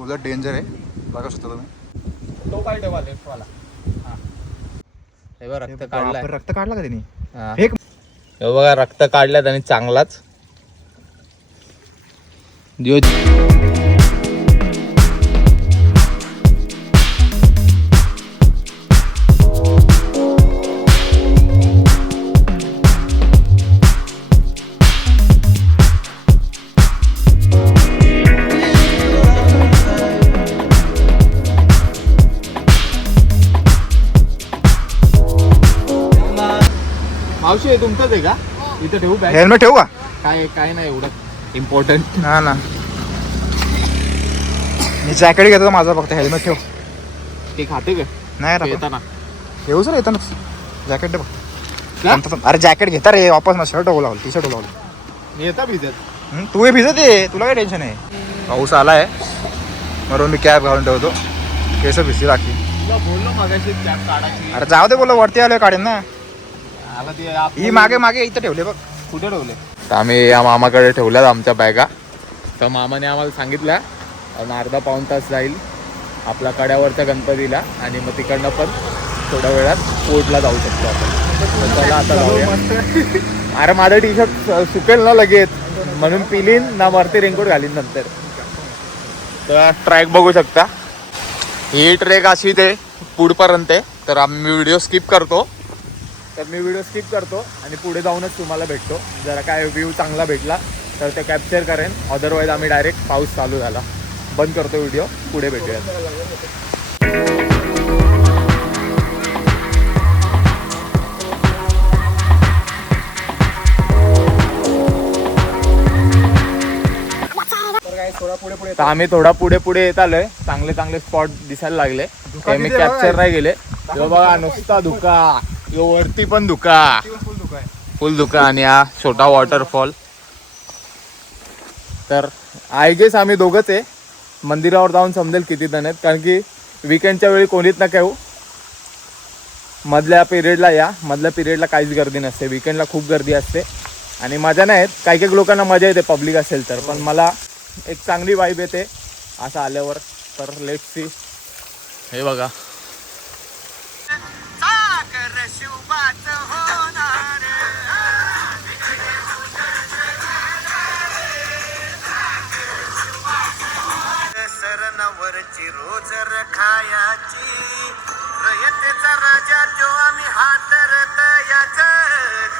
उलट डेंजर आहे, बघू शकता तुम्ही. तो काय ठेवा लेफ्ट वाला. हे बघा रक्त काढलाय. रक्त काढला का त्यांनी? हे बघा रक्त काढलं त्याने चांगलाच. मावशी हे तुमचंच आहे का? इथं ठेवू बॅग? हेल्मेट ठेवू का? काय नाही एवढं इम्पॉर्टंट. ना ना, मी जॅकेट घेतो माझा, फक्त हेल्मेट ठेव. ते खाते का नाही रे, येताना? ठेवू सर येताना जॅकेट ठेव. का? अरे जॅकेट घेता रे वापस ना, शर्ट ओलावलं, टी शर्ट ओलावलं. येता भिजत. तू हे भिजत ये, तुला काय टेन्शन आहे. पाऊस आला आहे म्हणून मी कॅब घालून ठेवतो, केस भिजली लागली. तुला बोललो मगाशी कॅप काढायची. अरे जाऊ दे, बोला वरती आलोय काढेन ना. आला ते ही मागे मागे इथं ठेवले बघ. कुठे ठेवले? तर आम्ही या मामाकडे ठेवल्यात आमच्या बॅगा. तर मामाने आम्हाला सांगितलं अर्धा पाऊण तास जाईल आपल्या कड्यावरच्या गणपतीला, आणि मग तिकडनं पण थोड्या वेळात कोर्टला जाऊ शकतो आपण. चला आता जाऊया. अरे माझं टी शर्ट सुकेल ना लगेच, म्हणून पिलीन ना वरती रेनकोट घालीन नंतर. तर ट्रॅक बघू शकता, ही ट्रेक अशी ते पुढपर्यंत आहे. तर आम्ही व्हिडिओ स्किप करतो. आणि पुढे जाऊनच तुम्हाला भेटतो. जरा काय व्ह्यू चांगला भेटला तर ते कॅप्चर करेन, अदरवाईज आम्ही डायरेक्ट पाऊस चालू झाला बंद करतो व्हिडिओ, पुढे भेटूया. तर आम्ही थोडा पुढे येत आलोय. चांगले स्पॉट दिसायला लागले, ते मी कॅप्चर नाही गेले. बघा नुसता धुका, वरती पण धुका, फुल धुका, आणि हा छोटा वॉटरफॉल. तर आय गेस आम्ही दोघंच आहे. मंदिरावर जाऊन समजेल किती जण आहेत, कारण की विकेंडच्या वेळी कोणीच ना काय. मधल्या पिरियडला काहीच गर्दी नसते, विकेंडला खूप गर्दी असते आणि मजा नाही येत. काही लोकांना मजा येते पब्लिक असेल तर, पण मला एक चांगली वाईब येते असं आल्यावर. तर लेट्स सी. हे बघा रोज खायाची रयतेचा राजा जो आम्ही हातर तयाच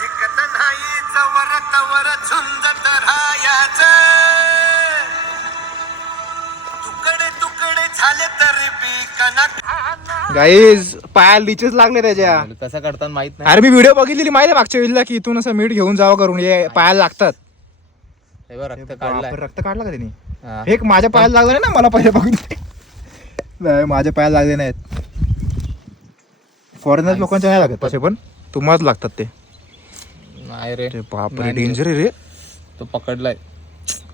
जिकत नाही तवर झुंजत राहायच. तुकडे झाले तरी बिकना. गाईज पायाला लिचेस लागले त्याच्या. कसं करतात माहित नाही. अरे मी व्हिडिओ बघितलेली माहिती आहे मागच्या वेळेला, की इथून असं मीठ घेऊन जावं करून हे पायाला लागतात. रक्त काढलाय. रक्त काढला का त्यांनी? एक माझ्या पायाला लागलं नाही ना, मला पहिले बघितले नाही, माझ्या पायाला लागले नाहीत. फॉरेनर लोकांच्या नाही लागत तसे, पण तुम्हालाच लागतात ते. नाही रे बापरे, डेंजर आहे रे. तो पकडलाय.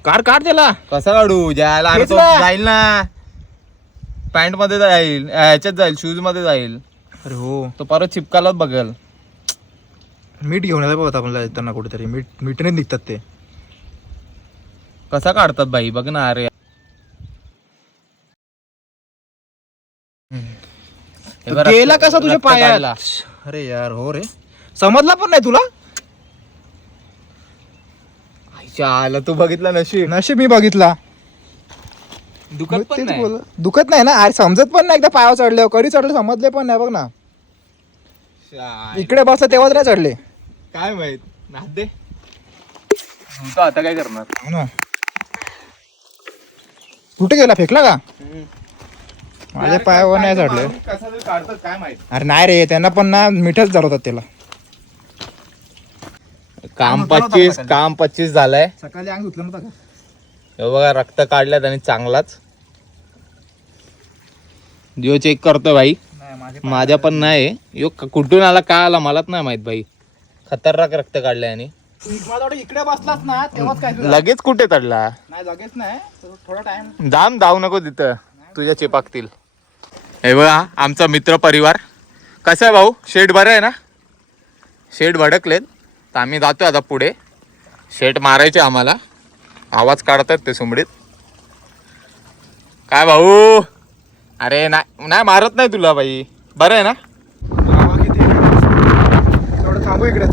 काढ त्याला. कसा काढू? जायला जाईल ना, पॅन्ट मध्ये जाईल, ह्याच्यात जाईल, शूज मध्ये जाईल. अरे हो, तो परत चिपकालाच बघेल. मीठ घेऊन यायला बघत आपण त्यांना कुठेतरी, मीठने निघतात ते. कसा काढतात बाई, बघ ना. अरे गेला कसा तुझ्या पायाला? अरे यार हो रे, समजला पण नाही तुला. आला तू बघितला? नशीब मी बघितला. दुखत नाही ना? अरे समजत पण नाही, एकदा पायावर चढले, कधी चढले समजले पण नाही. बघ ना, इकडे बसलं तेव्हाच नाही चढले. काय माहित. नादे आता काय करणार? कुठे गेला? फेकला का? माझ्या पायावर नाही चढले. काढतात काय माहित. अरे नाही रे, त्यांना पण ना मिठच धरवतात त्याला. काम 25 झालंय. सकाळी अंग धुतलं नव्हतं का? हे बघा रक्त काढल्यात आणि चांगलाच. जिओ चेक करतो भाई, माझ्या पण नाही. यो कुठून आला, काय आला मलाच नाही माहित भाई. खतरनाक रक्त काढलंय. आणि इकडे बसलास ना तेव्हाच काय लगेच कुठे चढला? नाही लगेच नाही, थोडा टाइम. जाम धावू नको तिथं, तुझ्या चिपाकतील. हे बघा आमचा मित्र परिवार कसा आहे भाऊ. शेड बरं आहे ना? शेड भडकलेत. तर आम्ही जातो आता पुढे. शेड मारायचे आम्हाला. आवाज काढतात ते सुमडीत. काय भाऊ? अरे नाही मारत नाही तुला बाई, बरं आहे ना? थोडं थांबू इकडे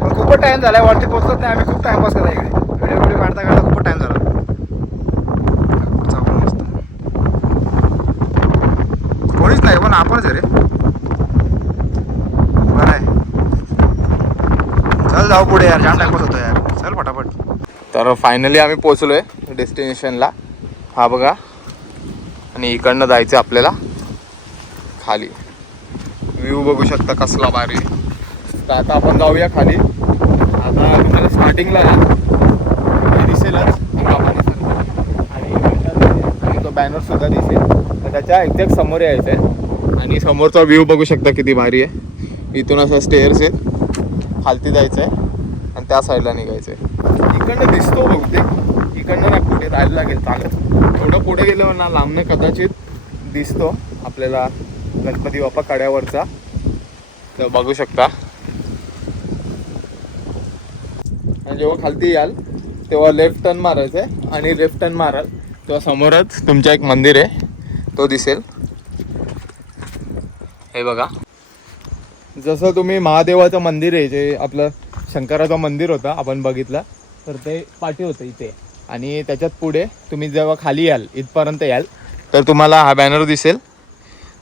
पण खूपच टाइम झालाय, वरती पोहोचत नाही आम्ही, खूप टाइमपास करा इकडे, व्हिडिओ काढता काढता खूपच टाइम झाला. मस्त कोणीच नाही पण आपणच रे. बरं आहे, चल जाऊ पुढे यार, जाम टाइमपास होतो यार, चल फटाफट. तर फायनली आम्ही पोचलोय डेस्टिनेशनला. हा बघा, आणि इकडनं जायचं आपल्याला खाली. व्ह्यू बघू शकता कसला भारी. तर आता आपण जाऊया खाली. आता तुम्हाला स्टार्टिंगला दिसेलच आणि तो बॅनर सुद्धा दिसेल. तर त्याच्या एक्झॅक्ट समोर यायचं आहे आणि समोरचा व्ह्यू बघू शकता किती भारी आहे. इथून असं स्टेअर्स आहेत, खालती जायचं आहे आणि त्या साईडला निघायचं आहे. इकडनं दिसतो बहुतेक, इकडनं ना कुठे जायला लागेल चालत. थोडं पुढे गेलं ना लांबनं कदाचित दिसतो आपल्याला गणपती बाप्पा कड्यावरचा. तर बघू शकता. आणि जेव्हा खालती याल तेव्हा लेफ्ट टर्न मारायचं आहे आणि लेफ्ट टर्न माराल तेव्हा समोरच तुमच्या एक मंदिर आहे, तो दिसेल. हे बघा, जसं तुम्ही महादेवाचं मंदिर आहे जे आपलं शंकराचं मंदिर होतं आपण बघितलं, तर ते पाठी होतं इथे. आणि त्याच्यात पुढे तुम्ही जेव्हा खाली याल इथपर्यंत याल तर तुम्हाला हा बॅनर दिसेल,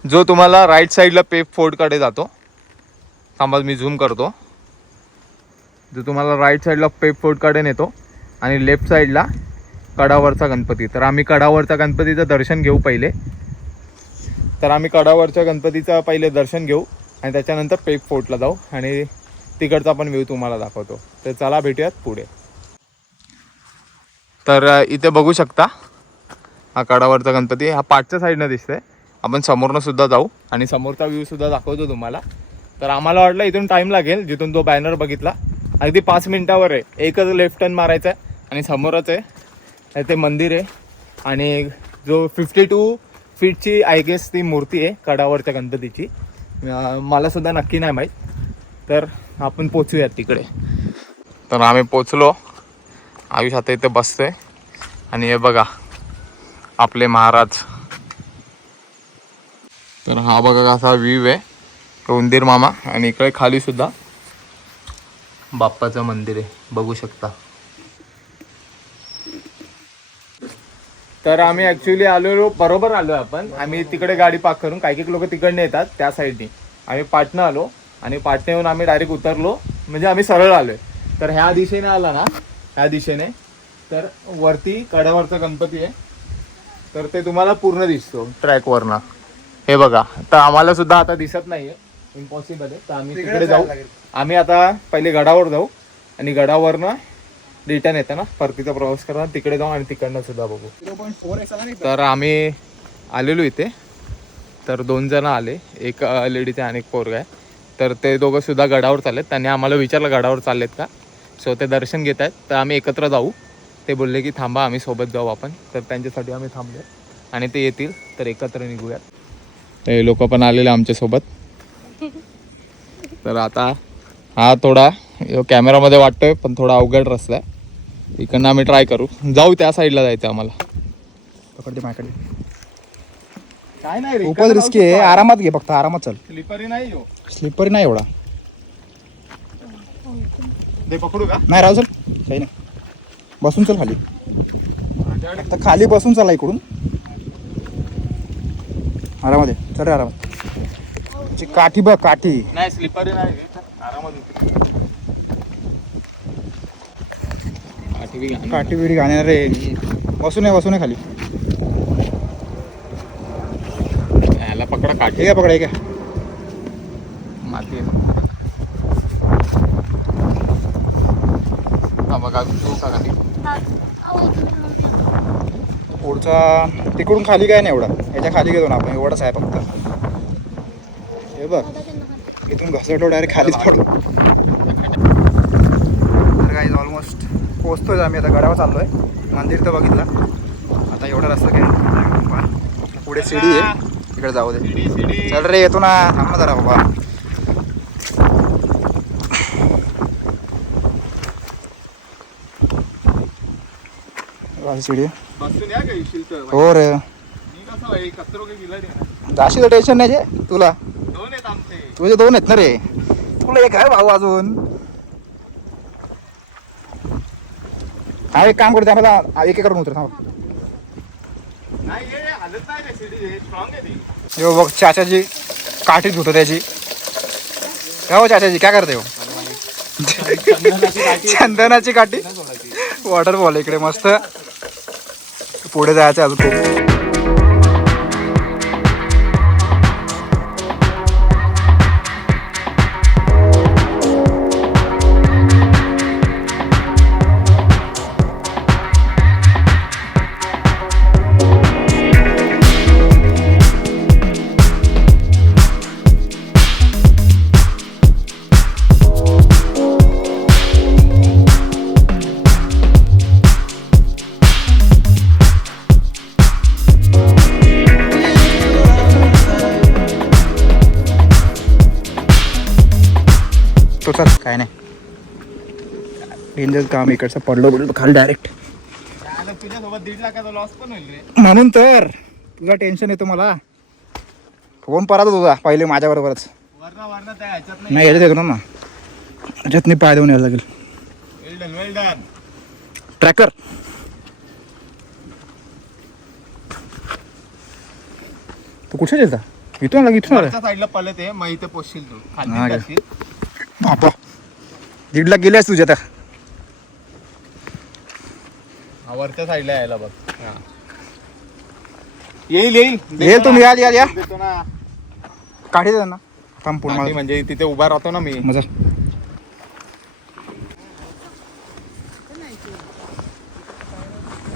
जो तुम्हाला राईट साईडला पेप फोर्टकडे जातो. थांबा मी झूम करतो. जो तुम्हाला राईट साईडला पेप फोर्टकडे नेतो आणि लेफ्ट साईडला कडावरचा गणपती. तर आम्ही कडावरचा गणपतीचं दर्शन घेऊ पहिले. तर आम्ही कडावरच्या गणपतीचं पहिले दर्शन घेऊ आणि त्याच्यानंतर पेप फोर्टला जाऊ आणि तिकडचा पण व्ह्यू तुम्हाला दाखवतो. तर चला भेटूयात पुढे. तर इथे बघू शकता हा कडावरचा गणपती, हा पाठच्या साईडनं दिसतोय. आपण समोरनं सुद्धा जाऊ आणि समोरचा व्ह्यू सुद्धा दाखवतो तुम्हाला. तर आम्हाला वाटलं इथून टाईम लागेल, जिथून तो बॅनर बघितला अगदी 5 मिनिटावर आहे. एकच लेफ्ट टर्न मारायचा आहे आणि समोरच आहे ते मंदिर आहे. आणि जो 52 फीटची आय गेस ती मूर्ती आहे कडावरच्या गणपतीची, मला सुद्धा नक्की नाही माहीत. तर आपण पोचूयात तिकडे. तर आम्ही पोचलो. आयुष आता इथे बसतोय आणि हे बघा आपले महाराज. तर हा बघा कसा व्ह्यू आहे, उंदीर मामा. आणि इकडे खाली सुद्धा बाप्पाचं मंदिर आहे, बघू शकता. तर आम्ही ॲक्च्युली आलेलो बरोबर आलो आपण. आम्ही तिकडे गाडी पार्क करून, काही लोक तिकडनं येतात त्या साईडनी. आम्ही पाटणं आलो आणि पाटणं येऊन आम्ही डायरेक्ट उतरलो, म्हणजे आम्ही सरळ आलो आहे. तर ह्या दिशेने आला ना, ह्या दिशेने, तर वरती कडावरचा गणपती आहे. तर ते तुम्हाला पूर्ण दिसतो ट्रॅकवरनं. हे बघा, तर आम्हाला सुद्धा आता दिसत नाही आहे, इम्पॉसिबल आहे. तर आम्ही तिकडे जाऊ. आम्ही आता पहिले गडावर जाऊ आणि गडावरनं रिटर्न येतं ना परतीचा प्रवास करणार, तिकडे जाऊ आणि तिकडनं सुद्धा बघू. 0.4 तर आम्ही आलेलो इथे. तर 2 जण आले, एक लेडीज आहे आणि एक पोरगा आहे. तर ते दोघं सुद्धा गडावर चाललेत. त्यांनी आम्हाला विचारलं गडावर चाललेत का, सो ते दर्शन घेत आहेत. तर आम्ही एकत्र जाऊ. ते बोलले की थांबा आम्ही सोबत जाऊ आपण. तर त्यांच्यासाठी आम्ही थांबलो आणि ते येतील तर एकत्र निघूयात. ते लोक पण आलेले आमच्यासोबत. तर आता हा थोडा कॅमेरामध्ये वाटतोय पण थोडा अवघड रस्ता आहे. इकडनं आम्ही ट्राय करू, जाऊ त्या साईडला जायचं आम्हाला. पकडते माझ्याकडे, काय नाही रे, खूपच रिस्की आहे. आरामात घे, फक्त आरामात चल. स्लिपरी नाही हो. स्लिपरी नाही एवढा. ते पकडू का? नाही राहू चल, काही नाही. बसून चल खाली, आता खाली बसून चला इकडून. आरामात आहे, चल रे आरामात. काठी बघ, काठी नाही, स्लिपरी नाही, आरामात. काठी बिडी घालणार रे. बसून आहे खाली. याला पकडा, काठी हे काय पकडा, हे काय माती आहे. बघा तू का खाली पुढचा तिकडून खाली काय नाही एवढा, याच्या खाली गेलो ना आपण, एवढाच आहे फक्त. हे बघ, इथून घसरलो डायरेक्ट खालीच पडलो. तर काही ऑलमोस्ट पोचतोय आम्ही आता. गडावर चाललोय, मंदिर तर बघितलं. आता एवढा रस्ता काय, पुढे शिडी आहे, इकडे जाऊ दे. चल रे, येतो ना, थांब ना जरा बाबा. शिडी आहे. बसून या का येशील तर हो रे मी कसं भाई कचरो काही दिला नाही जाशील तर टेन्शन नाही जे तुला दोन आहेत आमचे तुझे 2 आहेत ना रे तुला एक आहे भाऊ अजून हा एक काम करते आम्हाला एक करून उतर थांब नाही हे हालत नाही रे शिडी स्ट्रॉंग आहे ती यो बघ चाचाजी काठी धुतो त्याची काय हो चाचाजी काय करते हो चंदनाची काठी वॉटरफॉल इकडे मस्त पुढे जायचं अजून खूप तो चल काय नाही डेंजर काम इकडचं पडलो खाली डायरेक्ट तुझ्यासोबत 1.5 लाखाचा लॉस पण होईल रे म्हणून तर तुझा टेन्शन येतो मला फोन परत तुझा पहिले माझ्याबरोबरच वरना त्या ह्याच्यात नाही याच्यात येतो ना याच्यात नाही पाय देऊन यायला लागेल वेल डन ट्रॅकर तू कुठे येता इथून आला इथून आला साईडला पलत आहे मग इथे पोचशील तू हा खाली का? जाशील. बापा 1.5 लाख गेलेस तुझ्या आता हा, वरच्या साईडला यायला बघ येईल येईल तुम्ही या देतो ना काढी दे ना थांब पुढे आणि मला म्हणजे तिथे उभा राहतो ना मी मजा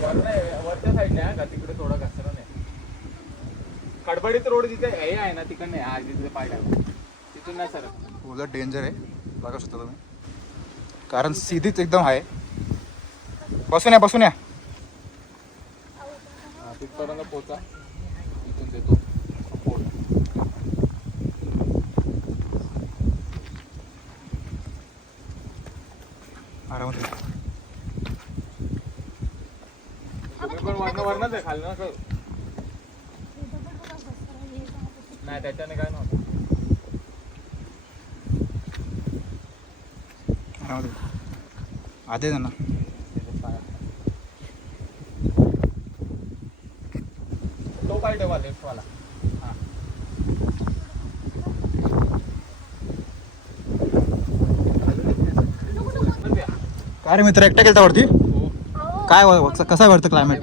वरच्या साईडला आहे का तिकडे थोडा कचरा नाही खडबडीत रोड जिथे हे आहे ना तिकडे नाही आज तिथे पाय टाकला तिथून नाही सर तुझं डेंजर आहे बघा शकता तुम्ही कारण सीधीच एकदम आहे बसून या तिथपर्यंत पोचा इथून देतो पोट आरामात तुम्ही पण वरनच आहे खाली ना सर नाही त्याच्याने काय नव्हतं आधे ना तो काय ठेवा लेफ्ट वाला काय रे मित्र एकटा गेलता वरती काय कसा आहे वरती क्लायमेट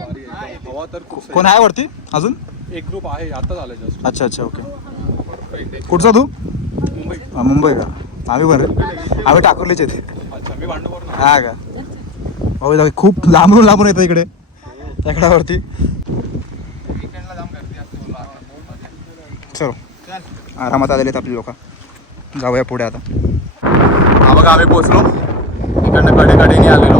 हवा तर कोण आहे वरती अजून एक ग्रुप आहे आता झालं जस्ट अच्छा ओके कुठचा तू मुंबई मुंबई का आम्ही पण आम्ही टाकुर्लीचे इथे अच्छा मी भांडवरून हा का हो खूप लांबून येतं इकडे टेकडावरती वीकेंडला जाम गर्दी असते चलो आरामात आलेले आहेत आपली लोक जाऊया पुढे आता हा बघा आम्ही पोहोचलो इकडनं कडेने आलेलो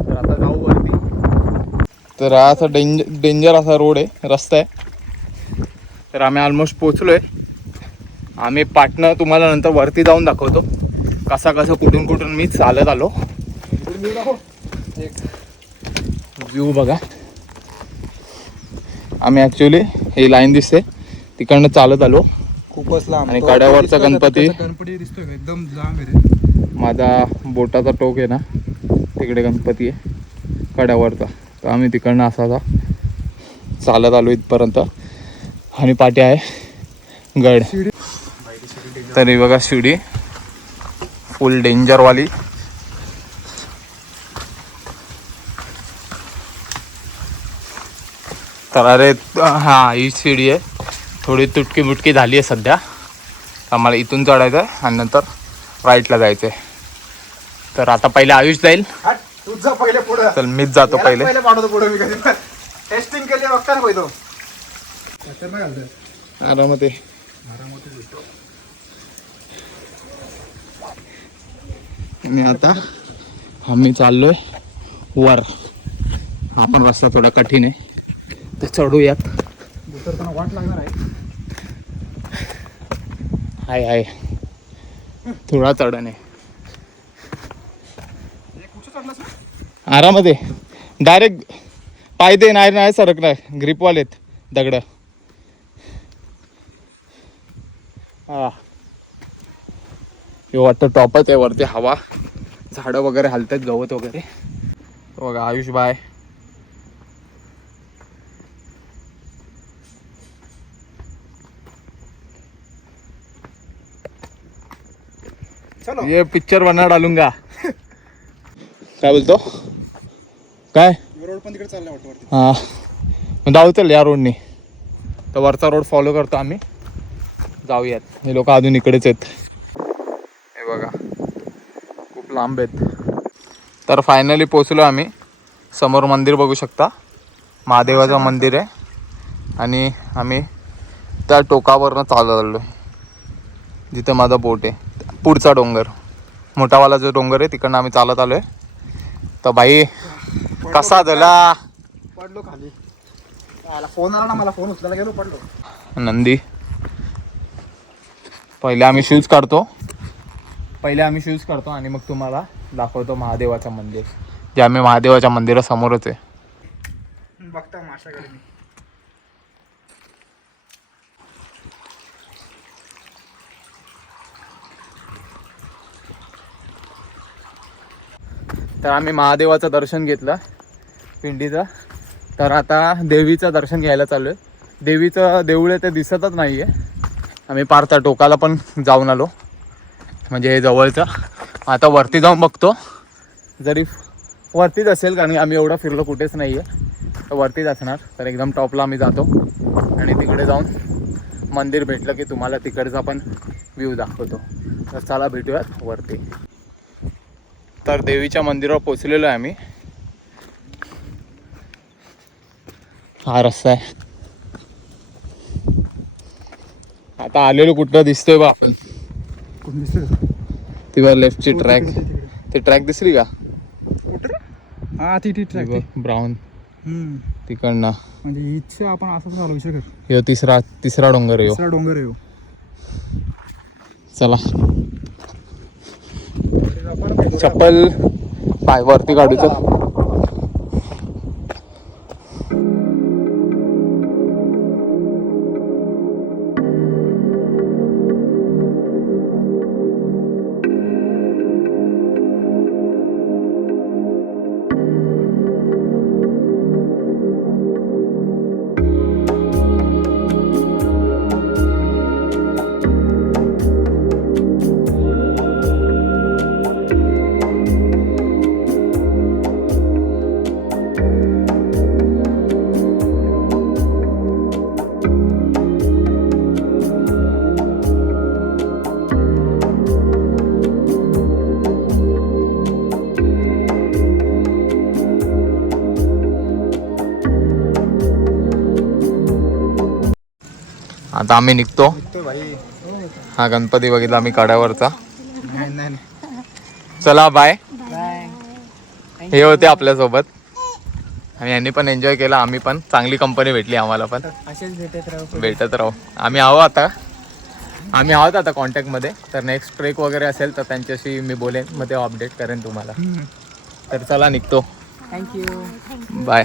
तर आता जाऊ वरती तर हा असा डेंजर असा रोड आहे रस्ता आहे तर आम्ही ऑलमोस्ट पोचलोय आम्ही पाटणं तुम्हाला नंतर वरती जाऊन दाखवतो कसा कुठून मी चालत आलो व्ह्यू बघा आम्ही ॲक्च्युली ही लाईन दिसते तिकडनं चालत आलो खूपच लांब आणि कड्यावरचा गणपती दिसतोय का एकदम लांब आहे रे माझा बोटाचा टोक आहे ना तिकडे गणपती आहे कड्यावरचा तर आम्ही तिकडनं असा चालत आलो इथपर्यंत आणि पाठी आहे गड तरी बघा शिडी फुल डेंजरवाली तर अरे हां ही शिडी आहे थोडी तुटकी बुटकी झाली आहे सध्या आम्हाला इथून चढायचं आहे आणि नंतर राईटला जायचं आहे तर आता पहिले आयुष जाईल तुझं पहिले पुढे चल मीच जातो पहिले पाठवतो पुढे मी कधी टेस्टिंग केली बघता ना पहिलं आरामात आहे आणि आता आम्ही चाललोय वर हा पण रस्ता थोडा कठीण आहे तर चढूयात वाट लागणार आहे आहे थोडा चढण आहे आरामात आहे. डायरेक्ट पाय दे, नाही नाही सरकणार, ग्रिपवालेत दगड. हा हे वाटतं टॉपच आहे, वरती हवा, झाडं वगैरे हलतात, गवत वगैरे. बघा आयुष बाय. चलो ये पिक्चर बना डालूंगा. काय बोलतो काय? रोड पण तिकडे चालला वाटतं वरती. हां जाऊ चल या रोडनी. तर वरचा रोड फॉलो करतो आम्ही, जाऊयात. हे लोक अजून इकडेच आहेत. हे बघा खूप लांब आहेत. तर फायनली पोचलो आम्ही. समोर मंदिर बघू शकता, महादेवाचं मंदिर आहे. आणि आम्ही त्या टोकावरनं चालत आलो आहे, जिथं माझा बोट आहे. पुढचा डोंगर, मोठावाला जो डोंगर आहे, तिकडनं आम्ही चालत आलो आहे. तर भाई कसा झाला? पडलो खाली. फोन आला ना मला, फोन उचलायला गेलो, पडलो. नंदी. पहिले आम्ही शूज काढतो आणि मग तुम्हाला दाखवतो महादेवाचं मंदिर, जे आम्ही महादेवाच्या मंदिरासमोरच आहे. बघता माशाकडे मी. तर आम्ही महादेवाचं दर्शन घेतलं पिंडीचं. तर आता देवीचं दर्शन घ्यायला चालू आहे. देवीचं देऊळ आहे ते दिसतच नाही आहे. आम्ही पार त्या टोकाला पण जाऊन आलो, म्हणजे हे जवळचं. आता वरती जाऊन बघतो, जरी वरतीच असेल, कारण आम्ही एवढं फिरलो कुठेच नाही आहे, तर वरतीच असणार. तर एकदम टॉपला आम्ही जातो आणि तिकडे जाऊन मंदिर भेटलं की तुम्हाला तिकडचा पण व्ह्यू दाखवतो. तर चला भेटूयात वरती. तर देवीच्या मंदिरावर पोचलेलो आहे आम्ही. हा रस्ता आहे. आता आलेलो कुठं दिसतोय बा आपण? कोण दिसतोय? तिवर लेफ्टची ट्रॅक, ते ट्रॅक दिसली का? हा ती ट्रॅक ब्राऊन तिकडनं. म्हणजे इथं आपण असंच आलो विषय कर. ह्यो तिसरा डोंगर आहे. डोंगर आहे. चला चप्पल पाय वरती काढूचं. आता आम्ही निघतो. हा गणपती बघितला आम्ही कड्यावरचा. चला बाय. हे होते आपल्यासोबत आणि यांनी पण एन्जॉय केला. आम्ही पण चांगली कंपनी भेटली आम्हाला पण. भेटत राहू. आम्ही आहोत आता कॉन्टॅक्टमध्ये. तर नेक्स्ट ट्रेक वगैरे असेल तर त्यांच्याशी मी बोलेन, मग ते अपडेट करेन तुम्हाला. तर चला निघतो. थँक्यू. बाय.